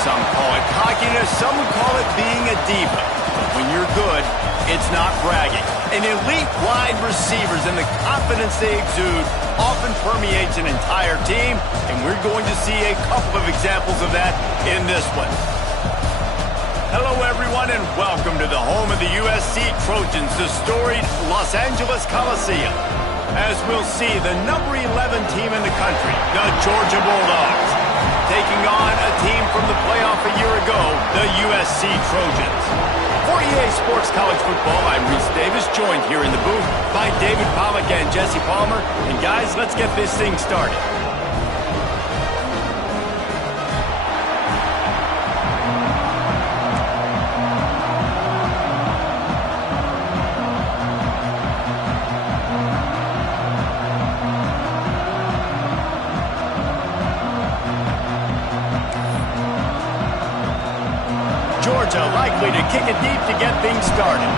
some call it cockiness, some would call it being a diva. But when you're good, it's not bragging. An elite wide receivers and the confidence they exude often permeates an entire team, and we're going to see a couple of examples of that in this one. Hello, everyone, and welcome to the home of the USC Trojans, the storied Los Angeles Coliseum. As we'll see, the number 11 team in the country, the Georgia Bulldogs, taking on a team from the playoff a year ago, the USC Trojans. For EA Sports College Football, I'm Reese Davis, joined here in the booth by David Pollack and Jesse Palmer. And guys, let's get this thing started. Georgia likely to kick it deep to get things started.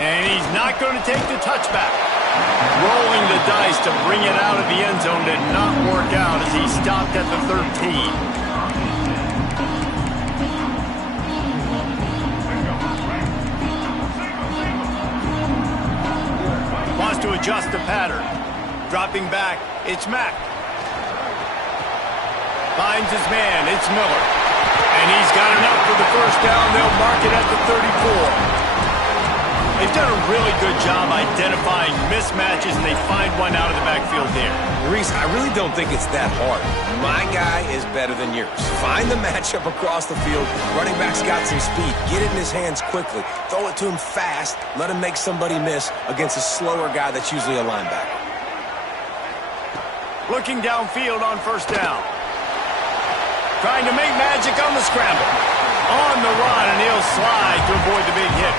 And he's not going to take the touchback. Rolling the dice to bring it out of the end zone did not work out as he stopped at the 13. To adjust the pattern. Dropping back, it's Mack. Finds his man, it's Miller. And he's got enough for the first down. They'll mark it at the 34. They've done a really good job identifying mismatches, and they find one out of the backfield there. Reese, I really don't think it's that hard. My guy is better than yours. Find the matchup across the field. Running back's got some speed. Get it in his hands quickly. Throw it to him fast. Let him make somebody miss against a slower guy that's usually a linebacker. Looking downfield on first down. Trying to make magic on the scramble. On the run, and he'll slide to avoid the big hit.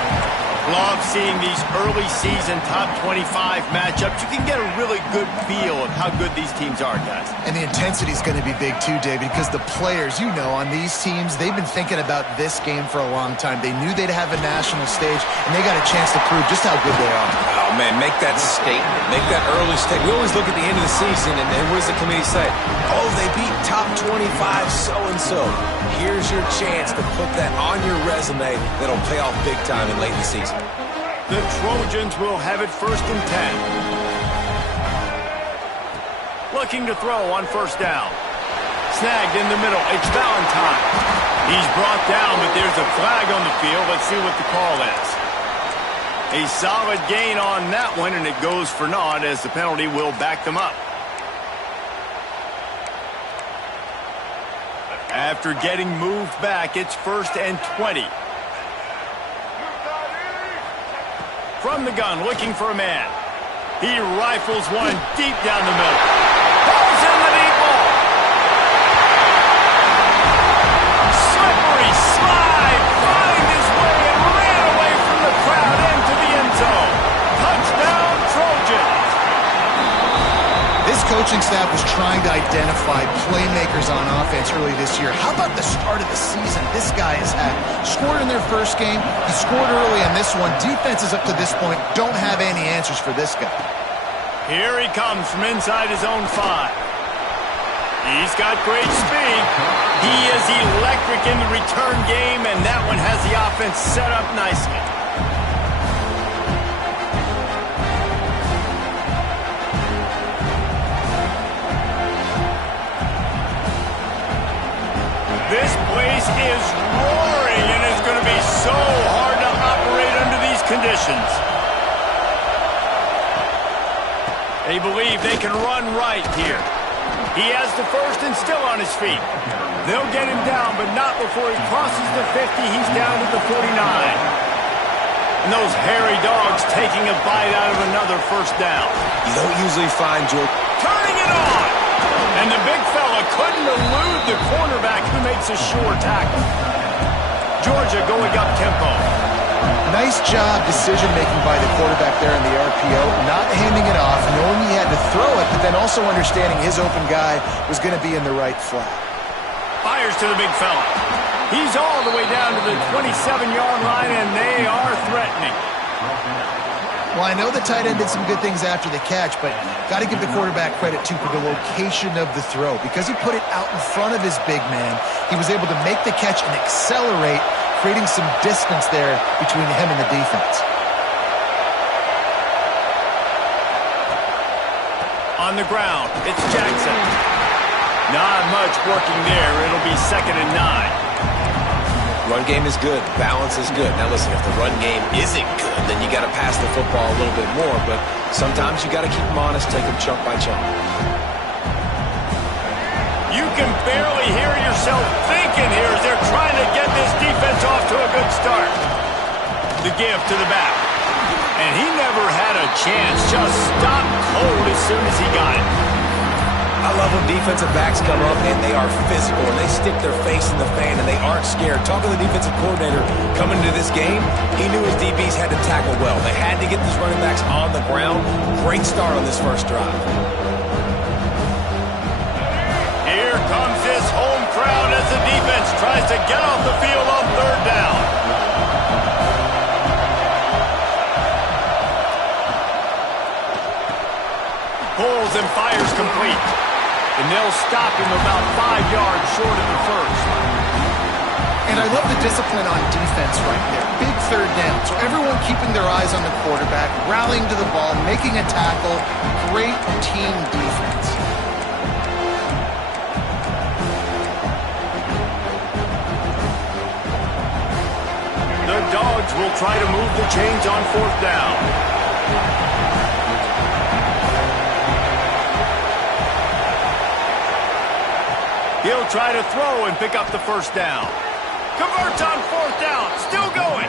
Love seeing these early season top 25 matchups. You can get a really good feel of how good these teams are, guys. And the intensity is going to be big too, David, because the players, on these teams, they've been thinking about this game for a long time. They knew they'd have a national stage, and they got a chance to prove just how good they are. Oh, man, make that statement. Make that early statement. We always look at the end of the season, and what does the committee say? Oh, they beat top 25 so-and-so. Here's your chance to put that on your resume that'll pay off big time in late in the season. The Trojans will have it 1st and 10. Looking to throw on first down. Snagged in the middle. It's Valentine. He's brought down, but there's a flag on the field. Let's see what the call is. A solid gain on that one, and it goes for naught as the penalty will back them up. After getting moved back, it's 1st and 20. From the gun, looking for a man. He rifles one deep down the middle. Pulls in the deep ball. Slippery slide. Find his way and ran away from the crowd into the end zone. Touchdown, Trojans. This coaching staff was trying to identify playmakers on offense early this year. How about the start of the season this guy has had? Scored in their first game. He scored early on this one. Defenses up to this point don't have any answers for this guy. Here he comes from inside his own 5. He's got great speed. He is electric in the return game, and that one has the offense set up nicely. This place is roaring, and it's going to be so hard to operate under these conditions. They believe they can run right here. He has the 1st and still on his feet. They'll get him down, but not before he crosses the 50. He's down to the 49. And those hairy dogs taking a bite out of another first down. You don't usually find George turning it on. And the big fella couldn't elude the cornerback who makes a sure tackle. Georgia going up tempo. Nice job decision-making by the quarterback there in the RPO, not handing it off, knowing he had to throw it, but then also understanding his open guy was going to be in the right flat. Fires to the big fella. He's all the way down to the 27-yard line, and they are threatening. Well, I know the tight end did some good things after the catch, but got to give the quarterback credit, too, for the location of the throw. Because he put it out in front of his big man, he was able to make the catch and accelerate, creating some distance there between him and the defense. On the ground, it's Jackson. Not much working there. It'll be 2nd and 9. Run game is good. Balance is good. Now listen, if the run game isn't good, then you got to pass the football a little bit more. But sometimes you got to keep them honest, take them chunk by chunk. You can barely hear yourself thinking here as they're trying to get this defense off to a good start. The give to the back. And he never had a chance. Just stopped cold as soon as he got it. I love when defensive backs come up and they are physical and they stick their face in the fan and they aren't scared. Talking to the defensive coordinator coming into this game, he knew his DBs had to tackle well. They had to get these running backs on the ground. Great start on this first drive. Here comes this home crowd as the defense tries to get off the field on 3rd down. Pulls and fires complete. And they'll stop him about 5 yards short of the first. And I love the discipline on defense right there. Big 3rd down. So everyone keeping their eyes on the quarterback, rallying to the ball, making a tackle. Great team defense. The Dogs will try to move the chains on 4th down. He'll try to throw and pick up the first down. Converts on 4th down. Still going.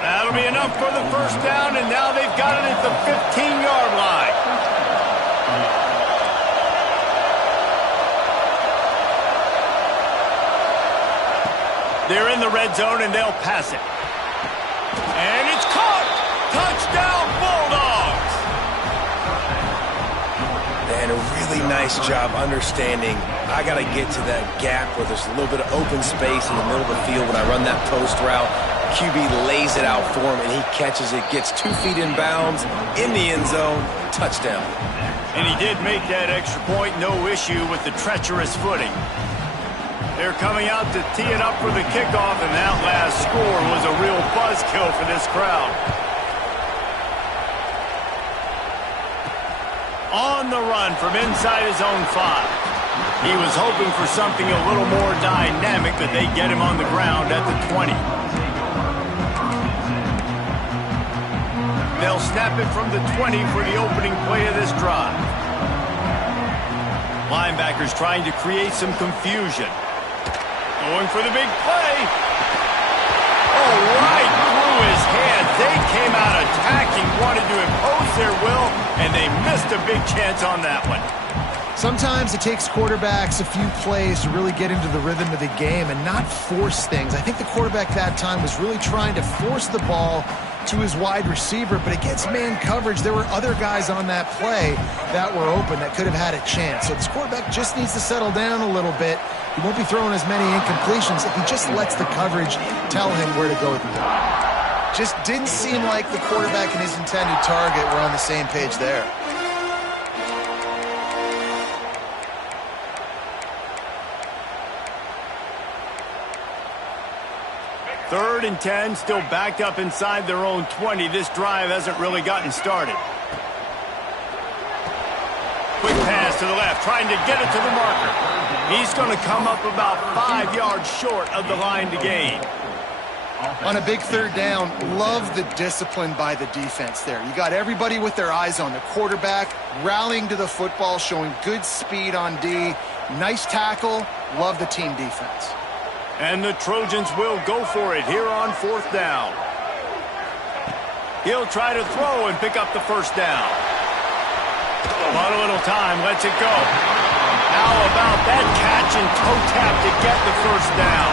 That'll be enough for the first down, and now they've got it at the 15-yard line. They're in the red zone, and they'll pass it. And it's caught. Touchdown, Bulldogs. And a really nice job understanding I got to get to that gap where there's a little bit of open space in the middle of the field when I run that post route. QB lays it out for him, and he catches it, gets 2 feet in bounds, in the end zone, touchdown. And he did make that extra point, no issue with the treacherous footing. They're coming out to tee it up for the kickoff, and that last score was a real buzzkill for this crowd. On the run from inside his own 5. He was hoping for something a little more dynamic, but they get him on the ground at the 20. They'll snap it from the 20 for the opening play of this drive. Linebackers trying to create some confusion. Going for the big play. Oh, right through his hands. They came out attacking, wanted to impose their will, and they missed a big chance on that one. Sometimes it takes quarterbacks a few plays to really get into the rhythm of the game and not force things. I think the quarterback that time was really trying to force the ball to his wide receiver, but against man coverage, there were other guys on that play that were open that could have had a chance. So this quarterback just needs to settle down a little bit. He won't be throwing as many incompletions if he just lets the coverage tell him where to go with the ball. Just didn't seem like the quarterback and his intended target were on the same page there. 3rd and 10, still backed up inside their own 20. This drive hasn't really gotten started. Quick pass to the left, trying to get it to the marker. He's going to come up about 5 yards short of the line to gain. On a big 3rd down, love the discipline by the defense there. You got everybody with their eyes on the quarterback, rallying to the football, showing good speed on D. Nice tackle. Love the team defense. And the Trojans will go for it here on 4th down. He'll try to throw and pick up the first down. But a little time, lets it go. How about that catch and toe tap to get the first down?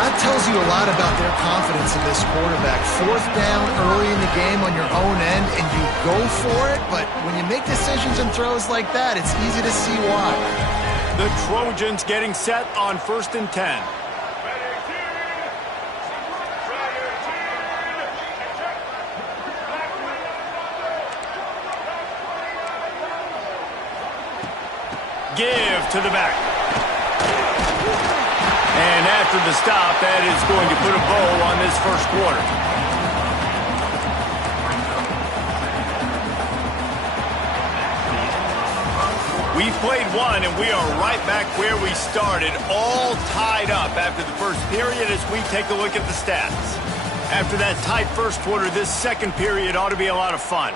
That tells you a lot about their confidence in this quarterback. 4th down early in the game on your own end, and you go for it, but when you make decisions and throws like that, it's easy to see why. The Trojans getting set on 1st and 10. give to the back. And after the stop, that is going to put a bow on this first quarter. We've played one, and we are right back where we started, all tied up after the first period as we take a look at the stats. After that tight first quarter, this second period ought to be a lot of fun.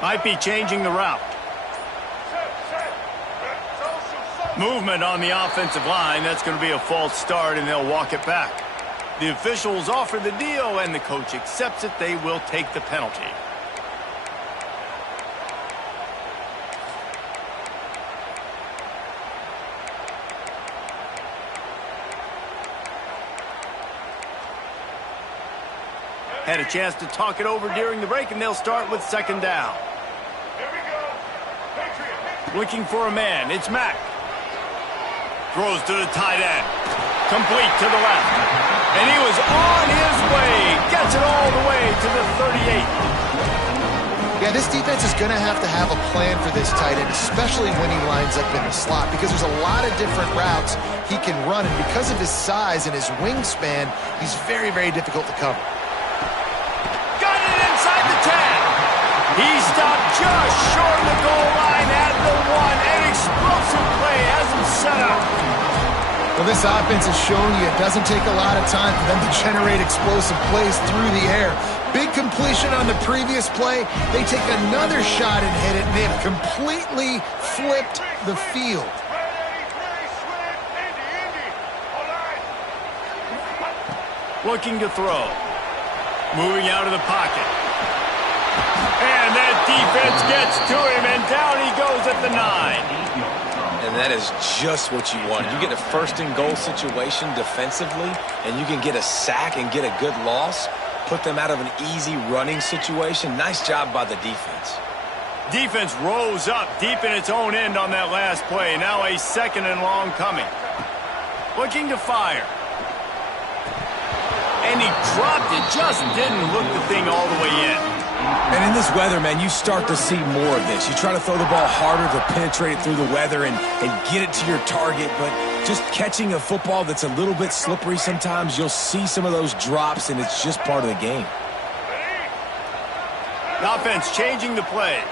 Might be changing the route. Movement on the offensive line. That's going to be a false start, and they'll walk it back. The officials offer the deal, and the coach accepts it. They will take the penalty. Had a chance to talk it over during the break, and they'll start with second down. Looking for a man. It's Mack. Throws to the tight end. Complete to the left. And he was on his way. Gets it all the way to the 38. Yeah, this defense is going to have a plan for this tight end, especially when he lines up in the slot, because there's a lot of different routes he can run, and because of his size and his wingspan, he's very, very difficult to cover. Got it inside the 10. He stopped just short of the goal line at the 1. An explosive play has him set up. Well, this offense has shown you it doesn't take a lot of time for them to generate explosive plays through the air. Big completion on the previous play. They take another shot and hit it, and they have completely flipped the field. Looking to throw. Moving out of the pocket. And that defense gets to him, and down he goes at the 9. And that is just what you want. You get a first-and-goal situation defensively, and you can get a sack and get a good loss, put them out of an easy running situation. Nice job by the defense. Defense rose up deep in its own end on that last play. Now a second and long coming. Looking to fire. And he dropped it. Just didn't look the thing all the way in. And in this weather, man, you start to see more of this. You try to throw the ball harder to penetrate it through the weather and get it to your target, but just catching a football that's a little bit slippery sometimes, you'll see some of those drops, and it's just part of the game. The offense changing the play.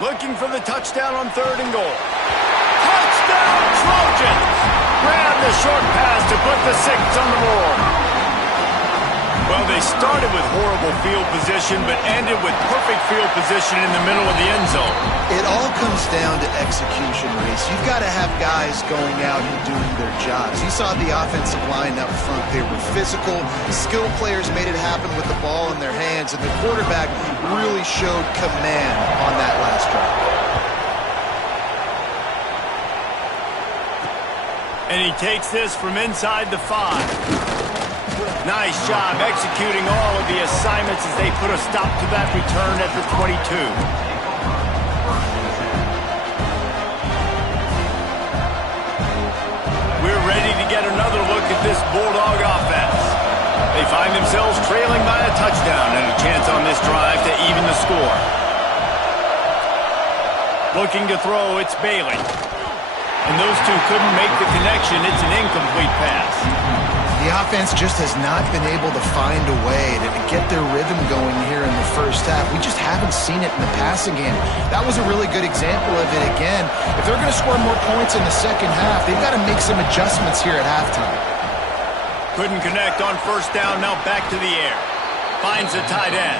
Looking for the touchdown on 3rd and goal. Touchdown, Trojans! Grab the short pass to put the 6 on the board. Well, they started with horrible field position, but ended with perfect field position in the middle of the end zone. It all comes down to execution, Reese. You've got to have guys going out and doing their jobs. You saw the offensive line up front. They were physical. Skilled players made it happen with the ball in their hands, and the quarterback really showed command on that last drive. And he takes this from inside the 5. Nice job executing all of the assignments as they put a stop to that return at the 22. We're ready to get another look at this Bulldog offense. They find themselves trailing by a touchdown and a chance on this drive to even the score. Looking to throw, it's Bailey. And those two couldn't make the connection. It's an incomplete pass. The offense just has not been able to find a way to get their rhythm going here in the first half. We just haven't seen it in the passing game. That was a really good example of it again. If they're going to score more points in the second half, they've got to make some adjustments here at halftime. Couldn't connect on first down, now back to the air. Finds a tight end.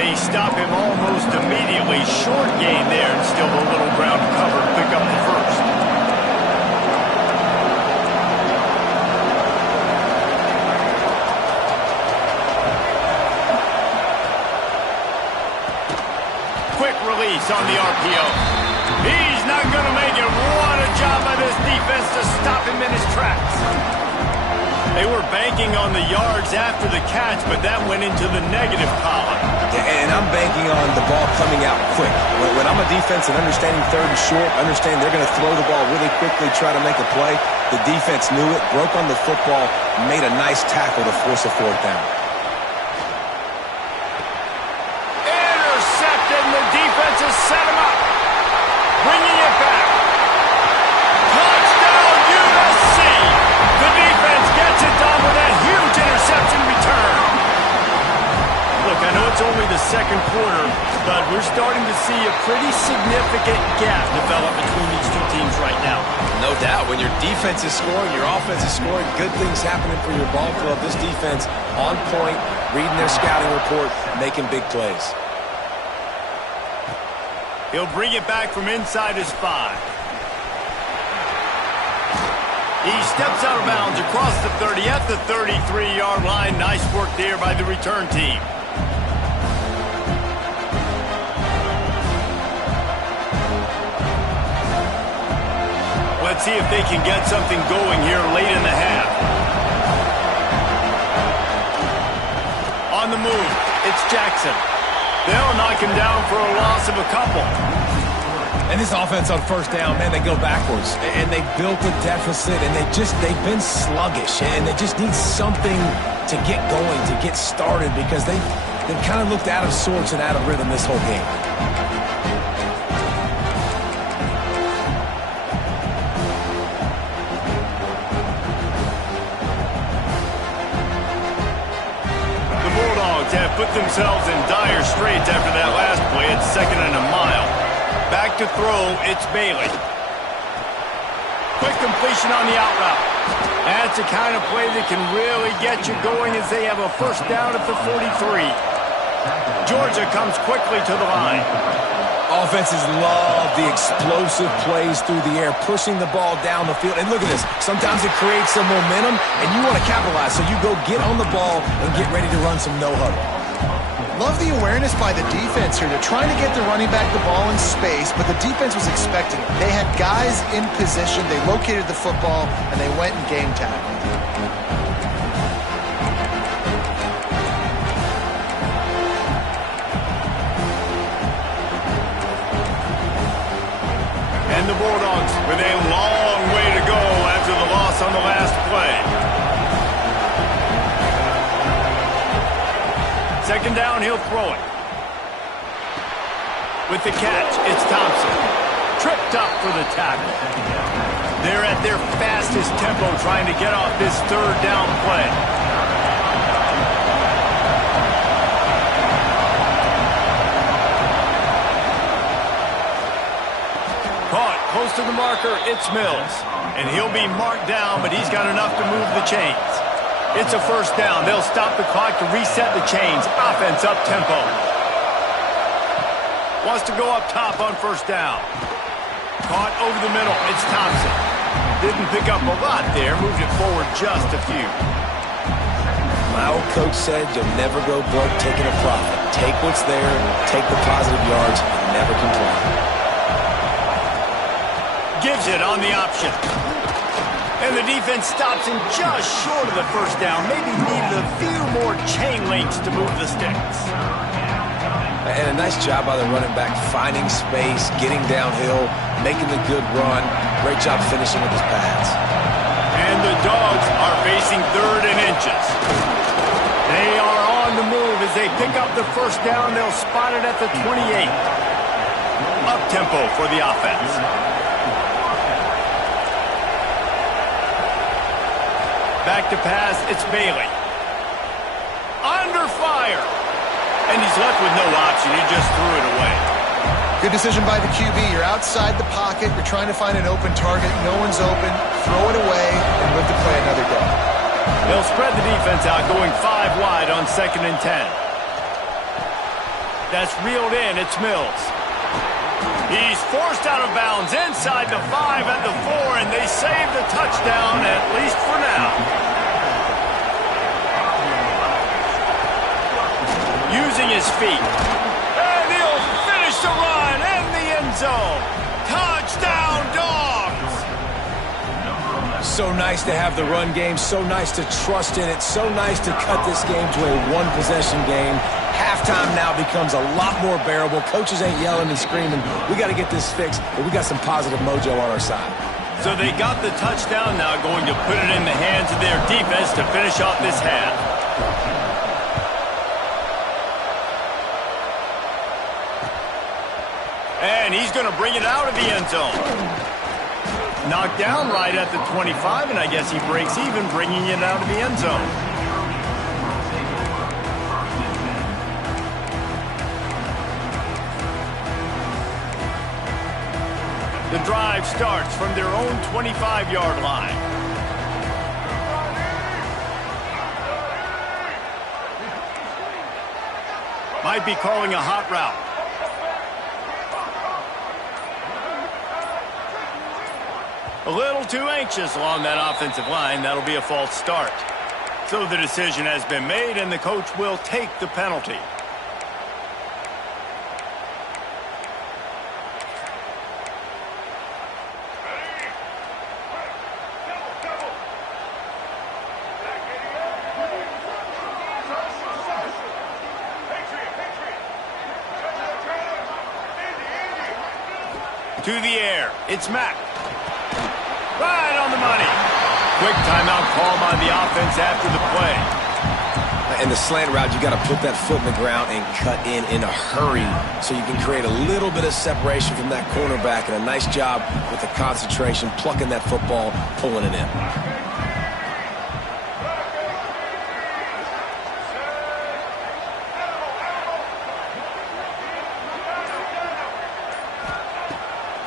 They stop him almost immediately. Short gain there, and still a little ground to cover to pick up the first. Release on the RPO. He's not going to make it. What a job by this defense to stop him in his tracks. They were banking on the yards after the catch, but that went into the negative column. And I'm banking on the ball coming out quick. When I'm a defense and understanding third and short, understand they're going to throw the ball really quickly, try to make a play. The defense knew it, broke on the football, made a nice tackle to force a fourth down. Intercepted, and the defense has set him up. Bringing it back. Touchdown, USC! The defense gets it done with that huge interception return. Look, I know it's only the second quarter, but we're starting to see a pretty significant gap develop between these two teams right now. No doubt. When your defense is scoring, your offense is scoring, good things happening for your ball club. This defense on point, reading their scouting report, making big plays. He'll bring it back from inside his 5. He steps out of bounds across the 30 at the 33-yard line. Nice work there by the return team. Let's see if they can get something going here late in the half. On the move, it's Jackson. They'll knock him down for a loss of a couple. And this offense on first down, man, they go backwards. And they built a deficit, and they've been sluggish. And they just need something to get going, to get started, because they've kind of looked out of sorts and out of rhythm this whole game. Have put themselves in dire straits after that last play. It's 2nd and a mile. Back to throw, it's Bailey. Quick completion on the out route. That's the kind of play that can really get you going as they have a first down at the 43. Georgia comes quickly to the line. Offenses love the explosive plays through the air, pushing the ball down the field. And look at this. Sometimes it creates some momentum, and you want to capitalize. So you go get on the ball and get ready to run some no-huddle. Love the awareness by the defense here. They're trying to get the running back the ball in space, but the defense was expecting it. They had guys in position. They located the football, and they went and game tackled. And the Bulldogs with a long way to go after the loss on the last play. 2nd down, he'll throw it. With the catch, it's Thompson. Tripped up for the tackle. They're at their fastest tempo trying to get off this 3rd down play. Caught close to the marker, it's Mills. And he'll be marked down, but he's got enough to move the chains. It's a first down. They'll stop the clock to reset the chains. Offense up tempo. Wants to go up top on first down. Caught over the middle. It's Thompson. Didn't pick up a lot there. Moved it forward just a few. My old coach said you'll never go broke taking a profit. Take what's there, take the positive yards, and never complain. Gives it on the option. And the defense stops him just short of the first down. Maybe needed a few more chain links to move the sticks. And a nice job by the running back, finding space, getting downhill, making the good run. Great job finishing with his pads. And the Dogs are facing 3rd and inches. They are on the move as they pick up the first down. They'll spot it at the 28. Up tempo for the offense. Back to pass, it's Bailey. Under fire. And he's left with no option. He just threw it away. Good decision by the QB. You're outside the pocket. You're trying to find an open target. No one's open. Throw it away and live to play another day. They'll spread the defense out, going 5 wide on 2nd and 10. That's reeled in. It's Mills. He's forced out of bounds inside the 5 at the 4, and they save the touchdown, at least for now. Using his feet. And he'll finish the run in the end zone. Touchdown, Dogs! so nice to have the run game, so nice to trust in it, so nice to cut this game to a one-possession game. Halftime now becomes a lot more bearable. Coaches ain't yelling and screaming. We got to get this fixed, but we got some positive mojo on our side. So they got the touchdown, now going to put it in the hands of their defense to finish off this half. And he's going to bring it out of the end zone. Knocked down right at the 25, and I guess he breaks even, bringing it out of the end zone. The drive starts from their own 25-yard line. Might be calling a hot route. A little too anxious along that offensive line. That'll be a false start. So the decision has been made, and the coach will take the penalty. To the air. It's Mack. Right on the money. Quick timeout call by the offense after the play. In the slant route, you got to put that foot in the ground and cut in a hurry so you can create a little bit of separation from that cornerback, and a nice job with the concentration, plucking that football, pulling it in.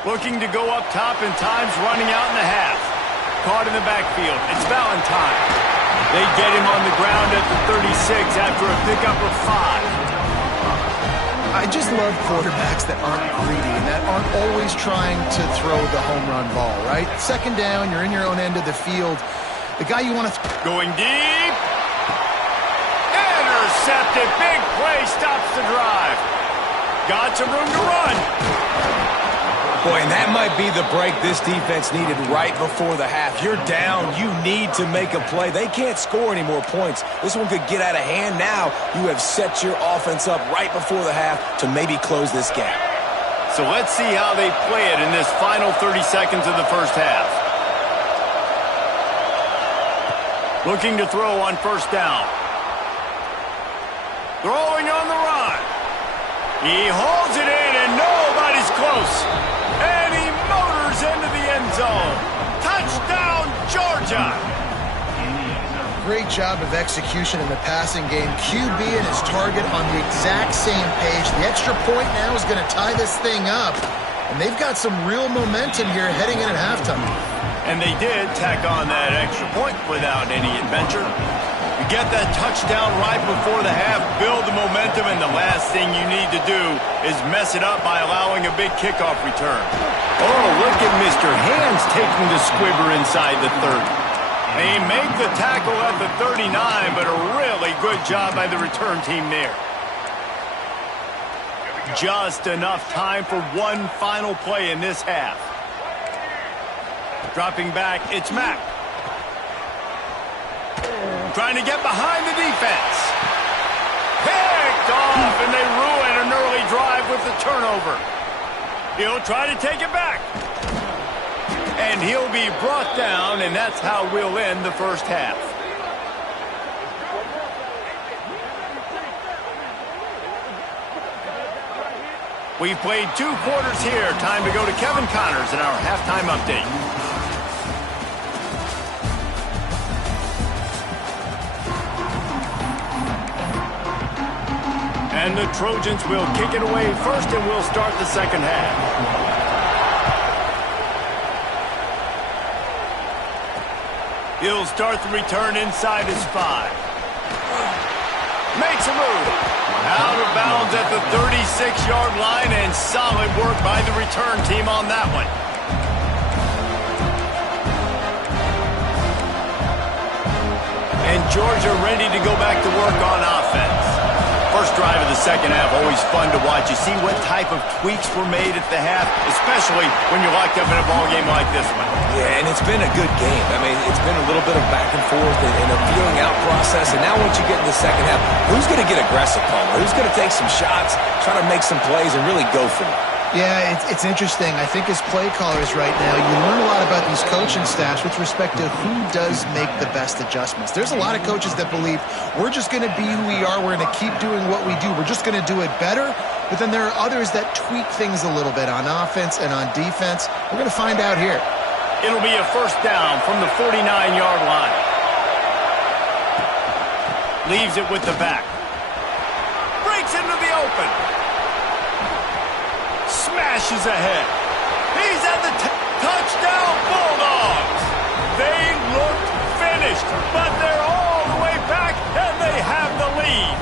Looking to go up top, and time's running out in the half. Caught in the backfield. It's Valentine. They get him on the ground at the 36 after a pickup of 5. I just love quarterbacks that aren't greedy and that aren't always trying to throw the home run ball, right? Second down, you're in your own end of the field. The guy you want to... Going deep. Intercepted. Big play stops the drive. Got some room to run. Boy, and that might be the break this defense needed right before the half. You're down. You need to make a play. They can't score any more points. This one could get out of hand now. You have set your offense up right before the half to maybe close this gap. So let's see how they play it in this final 30 seconds of the first half. Looking to throw on first down. Throwing on the run. He holds it in, and nobody's close. And he motors into the end zone. Touchdown, Georgia! Great job of execution in the passing game. QB and his target on the exact same page. The extra point now is going to tie this thing up. And they've got some real momentum here heading in at halftime. And they did tack on that extra point without any adventure. You get that touchdown right before the half, build the momentum, and the last thing you need to do is mess it up by allowing a big kickoff return. Oh, look at Mr. Hands taking the squibber inside the 30. They make the tackle at the 39, but a really good job by the return team there. Just enough time for one final play in this half. Dropping back, it's Mack. Trying to get behind the defense. Picked off, and they ruin an early drive with the turnover. He'll try to take it back. And he'll be brought down, and that's how we'll end the first half. We've played 2 quarters here. Time to go to Kevin Connors in our halftime update. And the Trojans will kick it away first, and we'll start the second half. He'll start the return inside his 5. Makes a move. Out of bounds at the 36-yard line, and solid work by the return team on that one. And Georgia ready to go back to work on offense. First drive of the second half, always fun to watch. You see what type of tweaks were made at the half, especially when you're locked up in a ball game like this one. Yeah, and it's been a good game. I mean, it's been a little bit of back and forth and a feeling out process. And now once you get in the second half, who's going to get aggressive, Palmer? Who's going to take some shots, try to make some plays, and really go for it? Yeah, it's interesting. I think as play callers right now, you learn a lot about these coaching staffs with respect to who does make the best adjustments. There's a lot of coaches that believe we're just going to be who we are. We're going to keep doing what we do. We're just going to do it better. But then there are others that tweak things a little bit on offense and on defense. We're going to find out here. It'll be a first down from the 49-yard line. Leaves it with the back. Breaks into the open. Smashes ahead. He's at the touchdown Bulldogs. They looked finished, but they're all the way back, and they have the lead.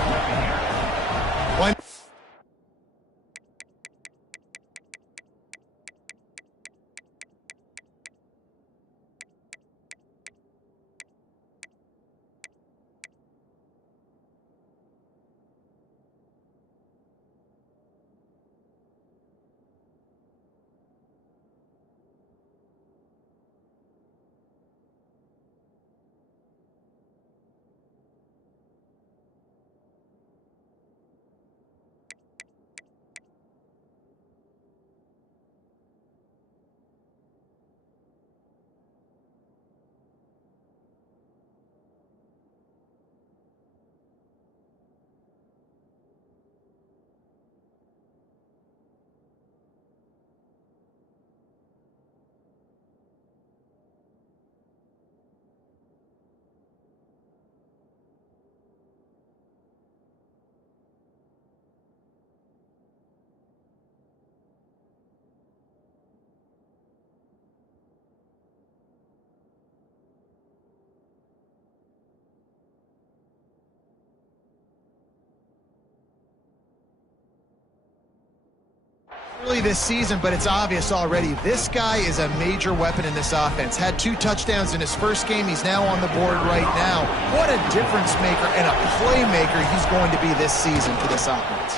Early this season, but it's obvious already. This guy is a major weapon in this offense. Had 2 touchdowns in his first game. He's now on the board right now. What a difference maker and a playmaker he's going to be this season for this offense.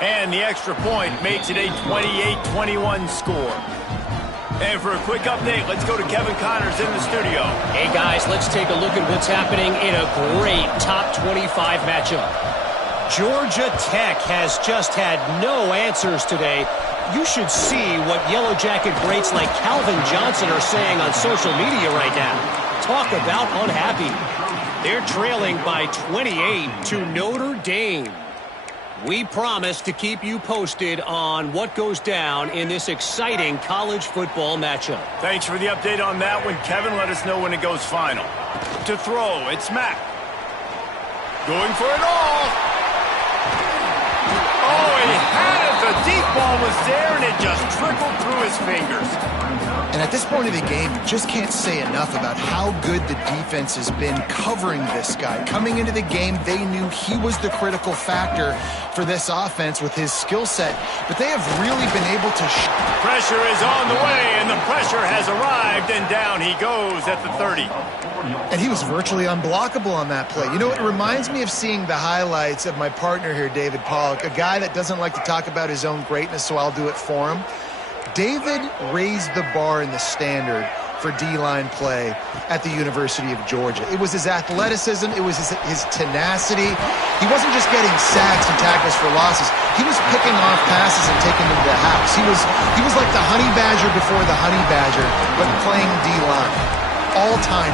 And the extra point makes it a 28-21 score. And for a quick update, let's go to Kevin Connors in the studio. Hey guys, let's take a look at what's happening in a great top 25 matchup. Georgia Tech has just had no answers today. You should see what Yellow Jacket greats like Calvin Johnson are saying on social media right now. Talk about unhappy. They're trailing by 28 to Notre Dame. We promise to keep you posted on what goes down in this exciting college football matchup. Thanks for the update on that one, Kevin. Let us know when it goes final. To throw, it's Mack. Going for it all. Oh, he had it. The deep ball was there, and it just trickled through his fingers. And at this point of the game, you just can't say enough about how good the defense has been covering this guy. Coming into the game, they knew he was the critical factor for this offense with his skill set, but they have really been able to... Pressure is on the way, and the pressure has arrived, and down he goes at the 30. And he was virtually unblockable on that play. You know, it reminds me of seeing the highlights of my partner here, David Pollock, a guy that doesn't like to talk about his own greatness, so I'll do it for him. David raised the bar in the standard for D-line play at the University of Georgia. It was his athleticism. It was his tenacity. He wasn't just getting sacks and tackles for losses. He was picking off passes and taking them to the house. He was like the honey badger before the honey badger, but playing D-line. All-time.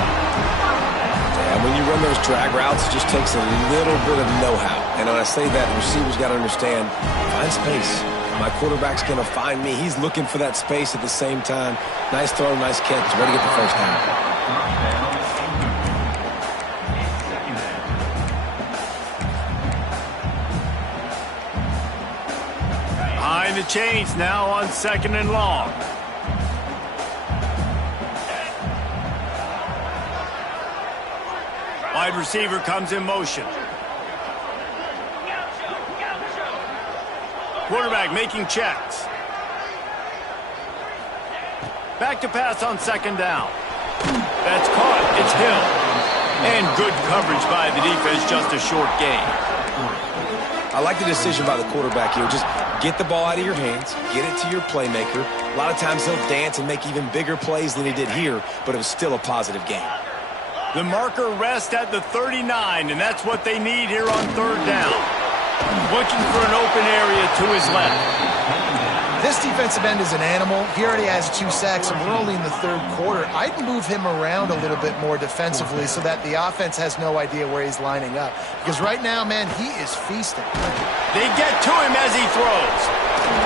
And when you run those drag routes, it just takes a little bit of know-how. And when I say that, the receiver's got to understand, find space. My quarterback's going to find me. He's looking for that space at the same time. Nice throw, nice catch. Ready to get the first down. Behind the chains now on 2nd and long. Wide receiver comes in motion. Quarterback making checks. Back to pass on 2nd down. That's caught. It's Hill. And good coverage by the defense, just a short gain. I like the decision by the quarterback here. Just get the ball out of your hands, get it to your playmaker. A lot of times he'll dance and make even bigger plays than he did here, but it was still a positive game. The marker rests at the 39, and that's what they need here on third down. Looking for an open area to his left. This defensive end is an animal. He already has 2 sacks, and we're only in the third quarter. I'd move him around a little bit more defensively so that the offense has no idea where he's lining up. Because right now, man, he is feasting. They get to him as he throws.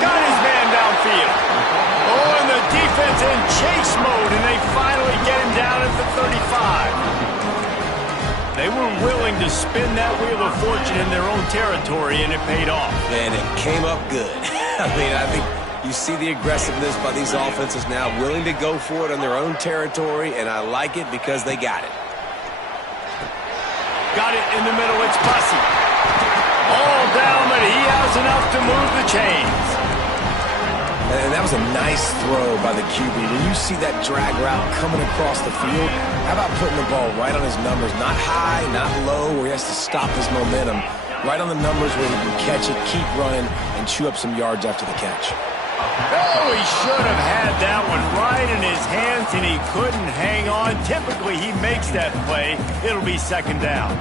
Got his man downfield. Oh, and the defense in chase mode, and they finally get him down at the 35. They were willing to spin that wheel of fortune in their own territory, and it paid off. And it came up good. I think you see the aggressiveness by these offenses now, willing to go for it on their own territory, and I like it because they got it. Got it in the middle, it's Bussy. All down, but he has enough to move the chains. And that was a nice throw by the QB. When you see that drag route coming across the field, how about putting the ball right on his numbers? Not high, not low, where he has to stop his momentum. Right on the numbers where he can catch it, keep running, and chew up some yards after the catch. Oh, he should have had that one right in his hands, and he couldn't hang on. Typically, he makes that play. It'll be second down.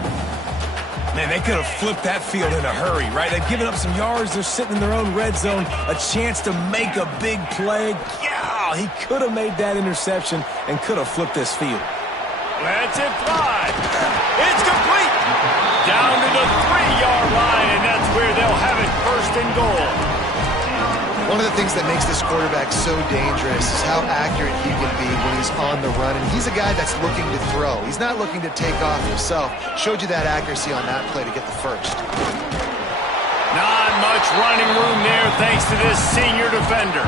Man, they could have flipped that field in a hurry, right? They've given up some yards. They're sitting in their own red zone. A chance to make a big play. Yeah, he could have made that interception and could have flipped this field. Lets it fly. It's complete. Down to the 3-yard line, and that's where they'll have it, first and goal. One of the things that makes this quarterback so dangerous is how accurate he can be when he's on the run. And he's a guy that's looking to throw. He's not looking to take off himself. Showed you that accuracy on that play to get the first. Not much running room there thanks to this senior defender.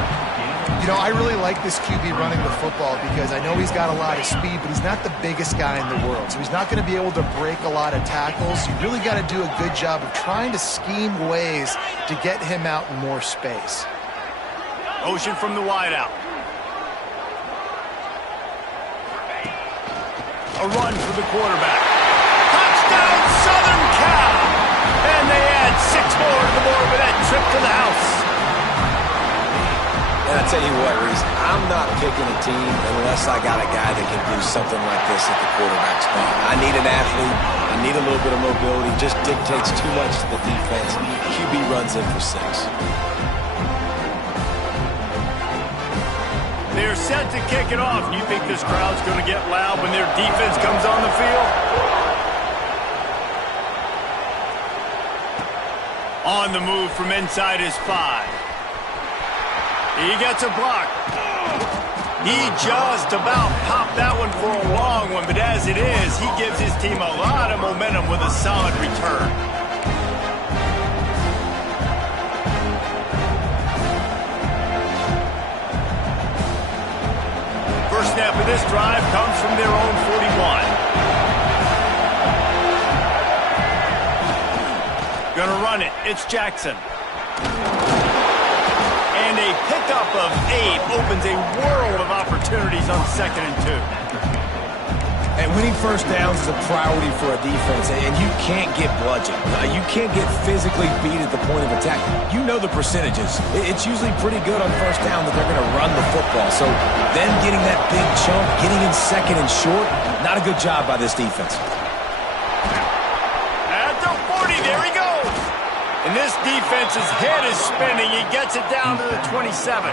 You know, I really like this QB running the football because I know he's got a lot of speed, but he's not the biggest guy in the world. So he's not going to be able to break a lot of tackles. You really got to do a good job of trying to scheme ways to get him out in more space. Motion from the wideout. A run for the quarterback. Touchdown, Southern Cal! And they add 6 more to the board with that trip to the house. And I tell you what, Reese, I'm not picking a team unless I got a guy that can do something like this at the quarterback spot. I need an athlete. I need a little bit of mobility. Just dictates too much to the defense. QB runs in for 6. They're set to kick it off. You think this crowd's going to get loud when their defense comes on the field? On the move from inside his 5. He gets a block. He just about popped that one for a long one, but as it is, he gives his team a lot of momentum with a solid return. First snap of this drive comes from their own 41. Gonna run it. It's Jackson. And a pickup of 8 opens a world of opportunities on 2nd and 2. And winning first downs is a priority for a defense, and you can't get bludgeoned. You can't get physically beat at the point of attack. You know the percentages. It's usually pretty good on first down that they're going to run the football. So them getting that big chunk, getting in 2nd and short, not a good job by this defense. At the 40, there he goes. And this defense's head is spinning. He gets it down to the 27.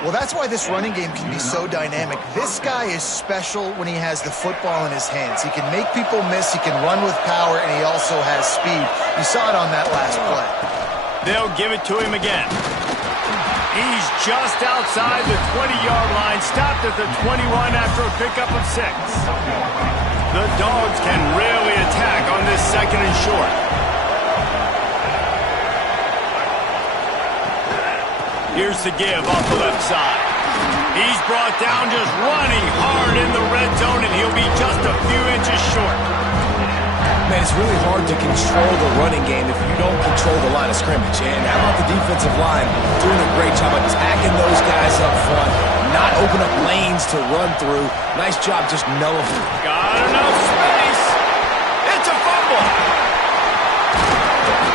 Well, that's why this running game can be so dynamic. This guy is special when he has the football in his hands. He can make people miss, he can run with power, and he also has speed. You saw it on that last play. They'll give it to him again. He's just outside the 20-yard line, stopped at the 21 after a pickup of 6. The Dogs can really attack on this 2nd and short. Here's the give off the left side. He's brought down just running hard in the red zone, and he'll be just a few inches short. Man, it's really hard to control the running game if you don't control the line of scrimmage. And how about the defensive line doing a great job attacking those guys up front, not open up lanes to run through. Nice job just nullifying. Got enough space. It's a fumble.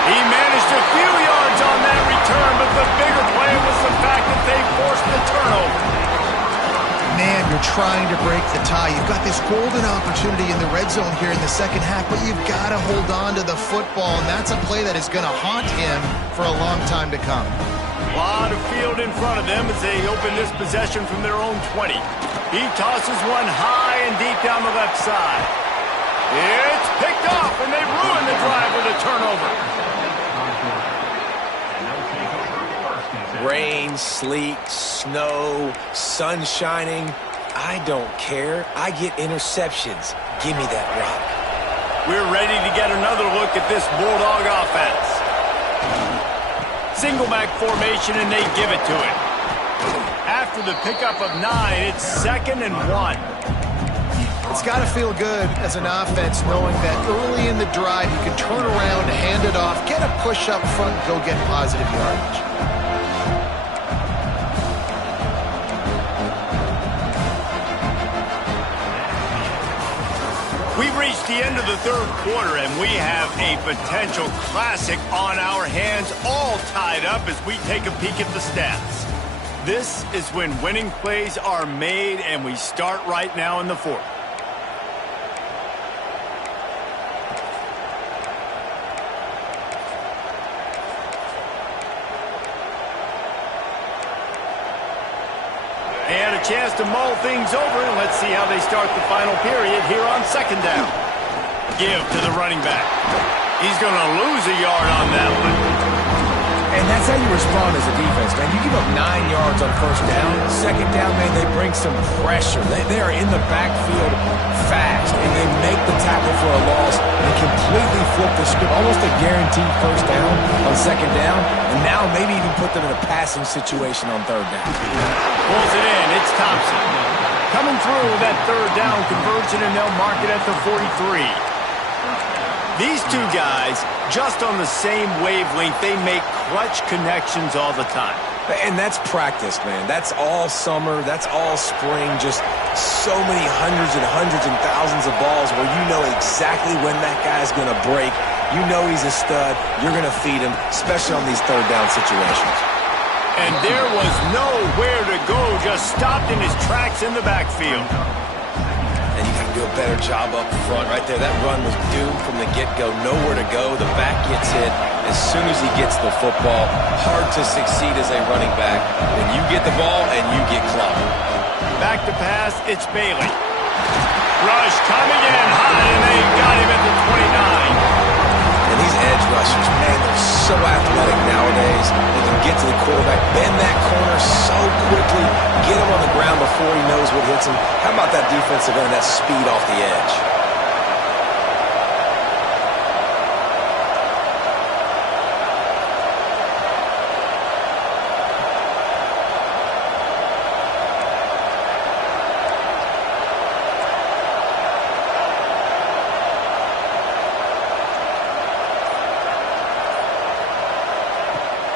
He managed a few yards on that return, but the bigger play was the fact that they forced the turnover. Man, you're trying to break the tie. You've got this golden opportunity in the red zone here in the second half, but you've got to hold on to the football, and that's a play that is going to haunt him for a long time to come. A lot of field in front of them as they open this possession from their own 20. He tosses one high and deep down the left side. It's picked off, and they ruin the drive with a turnover. Rain, sleet, snow, sun shining. I don't care. I get interceptions. Give me that rock. We're ready to get another look at this Bulldog offense. Single back formation, and they give it to him. After the pickup of 9, it's 2nd and 1. It's got to feel good as an offense knowing that early in the drive you can turn around, hand it off, get a push up front, go get positive yardage. We've reached the end of the third quarter, and we have a potential classic on our hands, all tied up as we take a peek at the stats. This is when winning plays are made, and we start right now in the fourth. They had a chance to mull things over, and let's see how they start the final period here on 2nd down. Give to the running back. He's going to lose a yard on that one. And that's how you respond as a defense, man. You give up 9 yards on 1st down. 2nd down, man, they bring some pressure. They are in the backfield fast, and they make the tackle for a loss. They completely flip the script, almost a guaranteed 1st down on 2nd down, and now maybe even put them in a passing situation on 3rd down. Pulls it in. It's Thompson. Coming through that 3rd down conversion, and they'll mark it at the 43. These two guys, just on the same wavelength, they make clutch connections all the time. And that's practice, man. That's all summer. That's all spring. Just so many hundreds and thousands of balls where you know exactly when that guy's going to break. You know he's a stud. You're going to feed him, especially on these 3rd down situations. And there was nowhere to go, just stopped in his tracks in the backfield. And you got to do a better job up front right there. That run was doomed from the get-go. Nowhere to go. The back gets hit as soon as he gets the football. Hard to succeed as a running back when you get the ball and you get clobbered. Back to pass, it's Bailey. Rush coming in high, and they got him at the 29. And these edge rushers, man, they're so athletic nowadays. They can get to the quarterback, bend that corner so quickly, get him on the ground before he knows what hits him. How about that defensive end, that speed off the edge?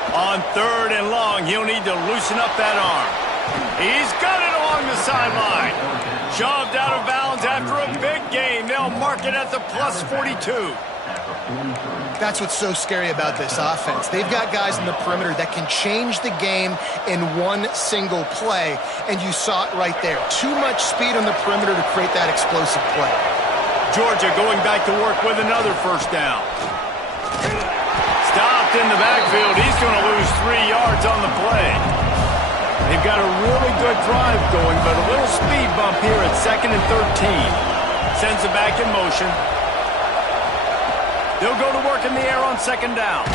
On 3rd and long, he'll need to loosen up that arm. He's got it along the sideline. Shoved out of bounds after a big gain. They'll mark it at the plus 42. That's what's so scary about this offense. They've got guys in the perimeter that can change the game in one single play, and you saw it right there. Too much speed on the perimeter to create that explosive play. Georgia going back to work with another 1st down. Stopped in the backfield. He's going to lose 3 yards on the play. They've got a really good drive going, but a little speed bump here at 2nd and 13. Sends it back in motion. They'll go to work in the air on 2nd down.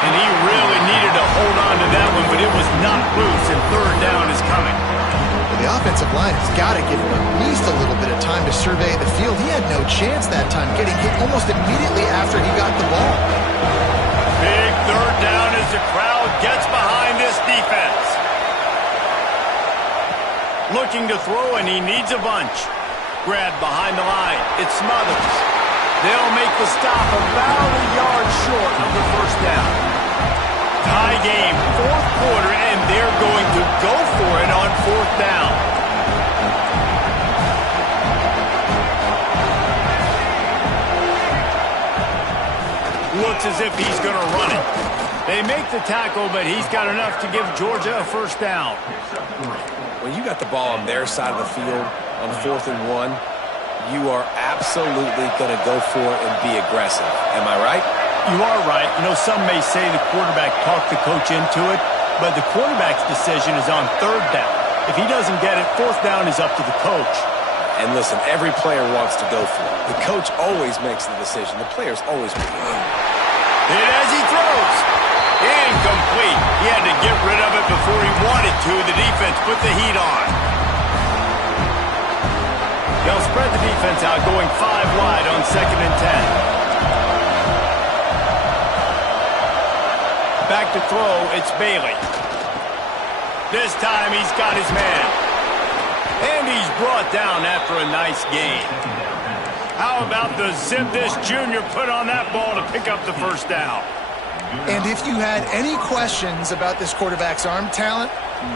And he really needed to hold on to that one, but it was not loose, and 3rd down is coming. Well, the offensive line has got to give him at least a little bit of time to survey the field. He had no chance that time, getting hit almost immediately after he got the ball. Big 3rd down as the crowd gets behind this defense. Looking to throw, and he needs a bunch. Grab behind the line. It Smothers. They'll make the stop about a yard short of the 1st down. Tie game, 4th quarter, and they're going to go for it on 4th down. looks as if he's going to run it. They make the tackle, but he's got enough to give Georgia a first down. When you got the ball on their side of the field on 4th and 1, you are absolutely going to go for it and be aggressive. Am I right? You are right. You know, some may say the quarterback talked the coach into it, but the quarterback's decision is on 3rd down. If he doesn't get it, 4th down is up to the coach. And listen, every player wants to go for it. The coach always makes the decision. The players always make it. Hit as he throws. Incomplete. He had to get rid of it before he wanted to. The defense put the heat on. They'll spread the defense out, going 5 wide on 2nd and 10. Back to throw, it's Bailey. This time he's got his man. And he's brought down after a nice gain. How about the zip this junior put on that ball to pick up the first down? And if you had any questions about this quarterback's arm talent,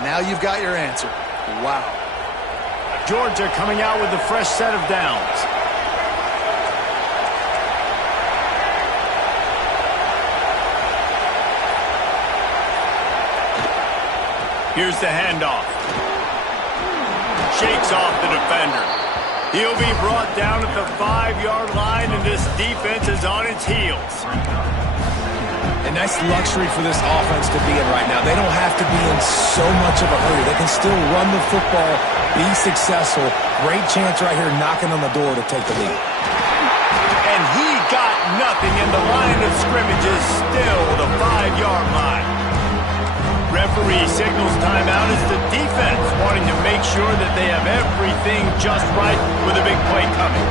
now you've got your answer. Wow. Georgia coming out with a fresh set of downs. Here's the handoff. Shakes off the defender. He'll be brought down at the 5-yard line, and this defense is on its heels. And that's luxury for this offense to be in right now. They don't have to be in so much of a hurry. They can still run the football, be successful. Great chance right here knocking on the door to take the lead. And he got nothing, and the line of scrimmage is still the 5-yard line. Referee signals timeout as the defense wanting to make sure that they have everything just right with a big play coming.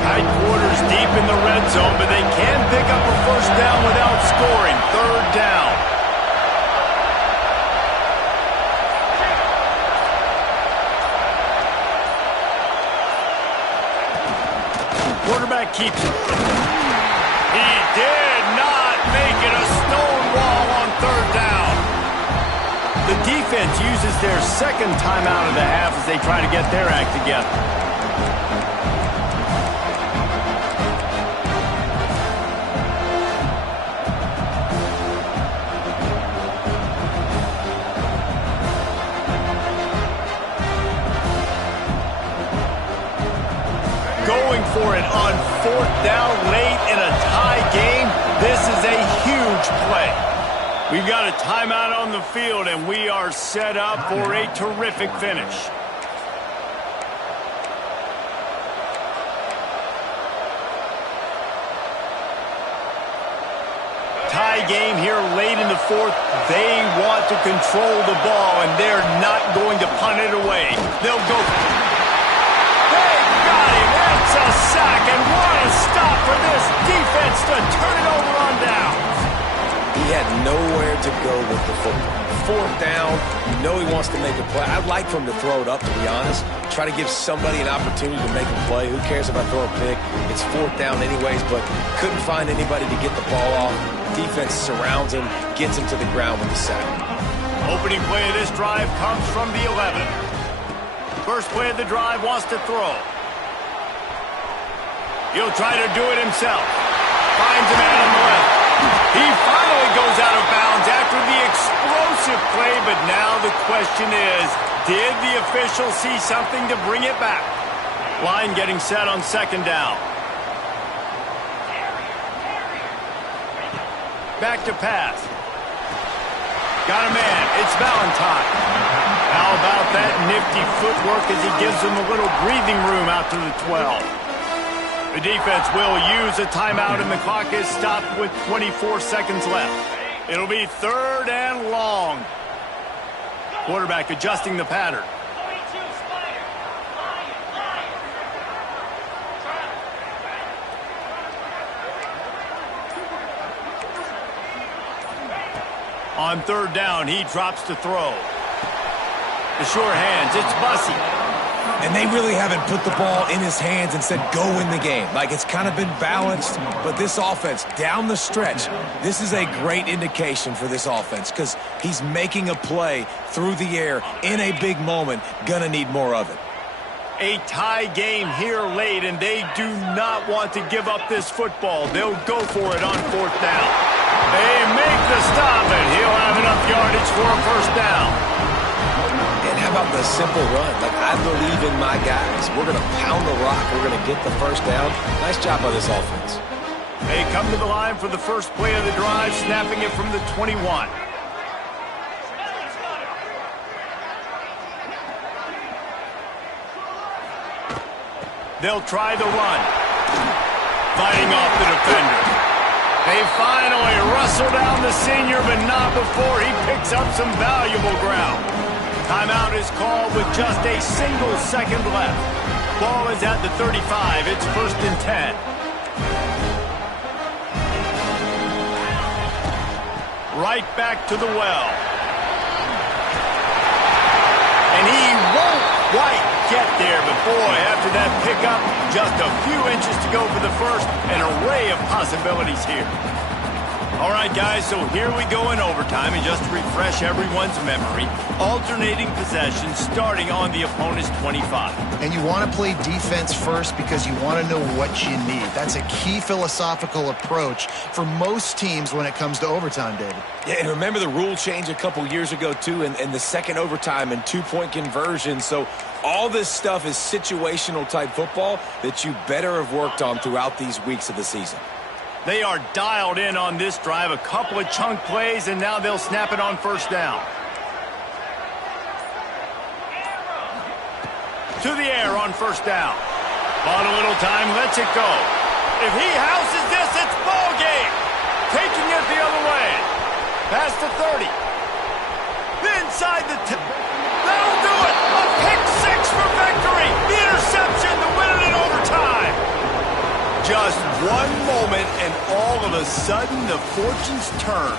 Tight quarters deep in the red zone, but they can pick up a first down without scoring. 3rd down. Quarterback keeps it. He did not make it a stone wall on 3rd down. The defense uses their 2nd timeout of the half as they try to get their act together. Going for it on 4th down late in a tie game. This is a huge play. We've got a timeout on the field, and we are set up for a terrific finish. Tie game here late in the 4th. They want to control the ball, and they're not going to punt it away. They'll go. It's a sack, and what a stop for this defense to turn it over on downs. He had nowhere to go with the football. 4th down, you know he wants to make a play. I'd like for him to throw it up, to be honest. Try to give somebody an opportunity to make a play. Who cares if I throw a pick? It's 4th down anyways, but couldn't find anybody to get the ball off. Defense surrounds him, gets him to the ground with the sack. Opening play of this drive comes from the 11. First play of the drive wants to throw. He'll try to do it himself. Finds a man on the left. He finally goes out of bounds after the explosive play, but now the question is, did the official see something to bring it back? Line getting set on 2nd down. Back to pass. Got a man. It's Valentine. How about that nifty footwork as he gives him a little breathing room out to the 12. The defense will use a timeout, and the clock is stopped with 24 seconds left. It'll be 3rd and long. Quarterback adjusting the pattern. On 3rd down, he drops to throw. The sure hands, it's Bussey. And they really haven't put the ball in his hands and said, go win the game. Like, it's kind of been balanced, but this offense, down the stretch, this is a great indication for this offense because he's making a play through the air in a big moment, gonna need more of it. A tie game here late, and they do not want to give up this football. They'll go for it on 4th down. They make the stop, and he'll have enough yardage for a 1st down. And how about the simple run? Like, I believe in my guys. We're going to pound the rock. We're going to get the 1st down. Nice job by this offense. They come to the line for the first play of the drive, snapping it from the 21. They'll try the run. Fighting off the defender. They finally wrestle down the senior, but not before he picks up some valuable ground. Timeout is called with just a single second left. Ball is at the 35. It's 1st and 10. Right back to the well. And he won't quite get there, but boy, after that pickup, just a few inches to go for the 1st. An array of possibilities here. All right, guys, so here we go in overtime, and just to refresh everyone's memory, alternating possession starting on the opponent's 25. And you want to play defense first because you want to know what you need. That's a key philosophical approach for most teams when it comes to overtime, David. Yeah, and remember the rule change a couple years ago, too, and the second overtime and 2-point conversion. So all this stuff is situational type football that you better have worked on throughout these weeks of the season. They are dialed in on this drive, a couple of chunk plays, and now they'll snap it on 1st down. To the air on 1st down. Bought a little time, lets it go. If he houses this, it's ball game. Taking it the other way. Past the 30. Inside the 10. That'll do it. A pick 6 for victory. The interception to win it in overtime. Just one moment, and all of a sudden, the fortunes turn.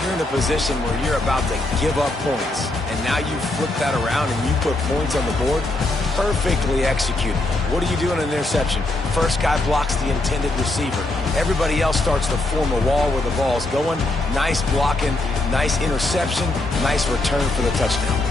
You're in a position where you're about to give up points, and now you flip that around and you put points on the board. Perfectly executed. What do you do in an interception? First guy blocks the intended receiver. Everybody else starts to form a wall where the ball's going. Nice blocking, nice interception, nice return for the touchdown.